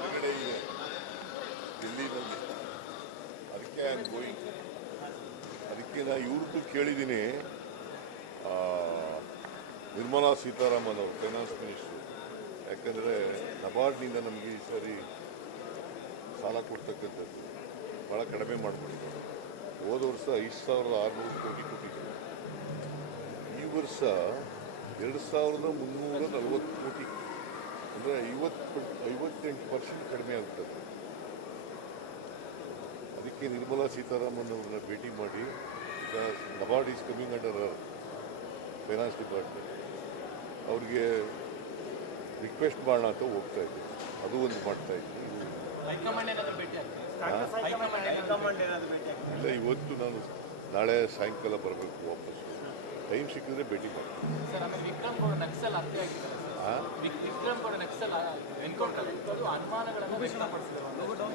ಹೊರಗಡೆ ಇದೆ ಡೆಲ್ಲಿನಲ್ಲಿ. ಅದಕ್ಕೆ ಐ ಆಮ್ ಗೋಯಿಂಗ್. ಅದಕ್ಕೆ ನಾ ಇವ್ರದ್ದು ಕೇಳಿದ್ದೀನಿ, ನಿರ್ಮಲಾ ಸೀತಾರಾಮನ್ ಅವರು ಫೈನಾನ್ಸ್ ಮಿನಿಸ್ಟ್ರು. ಯಾಕಂದರೆ ನಬಾರ್ಡ್ನಿಂದ ನಮಗೆ ಈ ಸಾರಿ ಸಾಲ ಕೊಡ್ತಕ್ಕಂಥದ್ದು ಭಾಳ ಕಡಿಮೆ ಮಾಡಿಬಿಟ್ಟಿದ್ದಾರೆ. ಹೋದ ವರ್ಷ 5,600 ಕೋಟಿ ಕೊಟ್ಟಿದ್ದರು. ಈ ವರ್ಷ 2,340 ಕೋಟಿ, ಅಂದರೆ 58% ಕಡಿಮೆ ಆಗ್ತದೆ. ಅದಕ್ಕೆ ನಿರ್ಮಲಾ ಸೀತಾರಾಮನ್ ಅವ್ರನ್ನ ಭೇಟಿ ಮಾಡಿ, ಈಗ NABARD is coming under finance department, ಅವ್ರಿಗೆ ರಿಕ್ವೆಸ್ಟ್ ಮಾಡೋಣ ಅಂತ ಹೋಗ್ತಾ ಇದ್ದೀವಿ. ಅದು ಒಂದು ಮಾಡ್ತಾ ಇದ್ದೀವಿ. ಇಲ್ಲ, ಇವತ್ತು ನಾನು ನಾಳೆ ಸಾಯಂಕಾಲ ಬರಬೇಕು ವಾಪಸ್ಸು. ಟೈಮ್ ಸಿಕ್ಕಿದ್ರೆ ಭೇಟಿ ಮಾಡ್ತೀನಿ.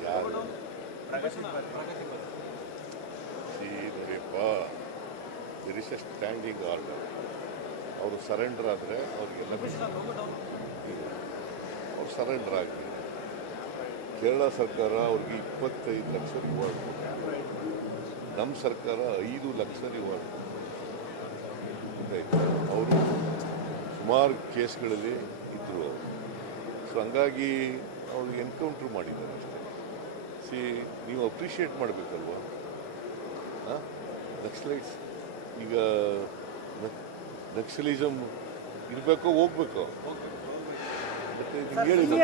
ಯಾರು ನೋಡಿಯಪ್ಪ, there is a standing order. ಅವರು ಸರೆಂಡರ್ ಆದರೆ ಅವ್ರಿಗೆಲ್ಲ ಅವ್ರು ಸರೆಂಡರ್ ಆಗಲಿ. ಕೇರಳ ಸರ್ಕಾರ ಅವ್ರಿಗೆ 25 ಲಕ್ಷ ರಿವಾರ್ಡ್ ಕೊಟ್ಟಿದೆ. ನಮ್ಮ ಸರ್ಕಾರ 5 ಲಕ್ಷ ರಿವಾರ್ಡ್ ಕೊಟ್ಟಿದೆ. ಅವರು ಸುಮಾರು ಕೇಸ್ಗಳಲ್ಲಿ ಇದ್ದರು. ಸೊ ಹಂಗಾಗಿ ಅವ್ರಿಗೆ ಎನ್ಕೌಂಟ್ರ್ ಮಾಡಿದ್ದಾರೆ ಅಷ್ಟೇ. ನೀವು ಅಪ್ರಿಷಿಯೇಟ್ ಮಾಡಬೇಕಲ್ವ. ನಕ್ಸಲೈಟ್ಸ್ ಈಗ ನಕ್ಸಲಿಸಮ್ ಇರಬೇಕೋ ಹೋಗ್ಬೇಕೋ? ಮತ್ತೆ ಹೇಳಿದ್ರು